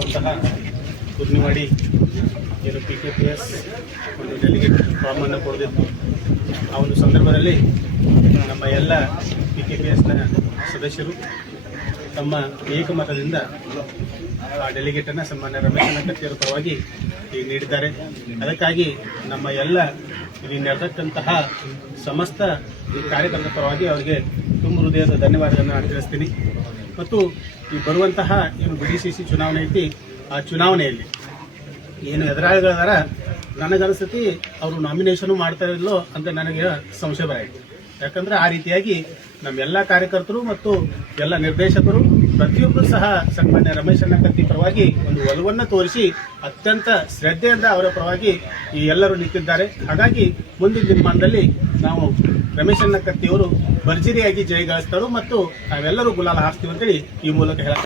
ಬರುವಂತಹ ಕುರ್ನಿವಾಡಿ ಏನು ಪಿ ಕೆ ಪಿ ಎಸ್ ಒಂದು ಡೆಲಿಗೇಟ್ ಫಾರ್ಮನ್ನು ಕೊಡದಿತ್ತು ಆ ಒಂದು ಸಂದರ್ಭದಲ್ಲಿ ನಮ್ಮ ಎಲ್ಲ ಪಿ ಕೆ ಪಿ ಎಸ್ನ ಸದಸ್ಯರು ತಮ್ಮ ಏಕಮತದಿಂದ ಆ ಡೆಲಿಗೇಟನ್ನು ಸನ್ಮಾನ್ಯ ರಮೇಶ್ ಕತ್ತಿಯವರ ಪರವಾಗಿ ಈಗ ನೀಡಿದ್ದಾರೆ. ಅದಕ್ಕಾಗಿ ನಮ್ಮ ಎಲ್ಲ ಇಲ್ಲಿ ನಡೆದಕ್ಕಂತಹ ಸಮಸ್ತ ಈ ಕಾರ್ಯಕ್ರಮದ ಪರವಾಗಿ ಅವರಿಗೆ ತುಂಬ ಹೃದಯದ ಧನ್ಯವಾದಗಳನ್ನು ನಾನು ಮತ್ತು ಈ ಬರುವಂತಹ ಏನು ಬಿ ಸಿ ಸಿ ಚುನಾವಣೆ ಐತಿ, ಆ ಚುನಾವಣೆಯಲ್ಲಿ ಏನು ಎದುರಾಳಿಗಳದಾರ ನನಗನ್ಸತಿ ಅವರು ನಾಮಿನೇಷನ್ ಮಾಡ್ತಾ ಅಂತ ನನಗೆ ಸಂಶಯ ಬರಾಯಿತು. ಯಾಕಂದ್ರೆ ಆ ರೀತಿಯಾಗಿ ನಮ್ಮೆಲ್ಲ ಕಾರ್ಯಕರ್ತರು ಮತ್ತು ಎಲ್ಲ ನಿರ್ದೇಶಕರು ಪ್ರತಿಯೊಬ್ಬರು ಸಹ ಸನ್ಮಾನ್ಯ ರಮೇಶ್ ಕತ್ತಿ ಪರವಾಗಿ ಒಂದು ಒಲವನ್ನು ತೋರಿಸಿ, ಅತ್ಯಂತ ಶ್ರದ್ಧೆಯಿಂದ ಅವರ ಪರವಾಗಿ ಈ ಎಲ್ಲರೂ ನಿಂತಿದ್ದಾರೆ. ಹಾಗಾಗಿ ಮುಂದಿನ ದಿನಮಾನದಲ್ಲಿ ನಾವು ರಮೇಶಣ್ಣ ಕತ್ತಿಯವರು ಭರ್ಜರಿಯಾಗಿ ಜಯಗಳಿಸ್ತಾರೆ ಮತ್ತು ನಾವೆಲ್ಲರೂ ಗುಲಾಲ ಹಾಕ್ತೀವಿ ಅಂತೇಳಿ ಈ ಮೂಲಕ ಹೇಳ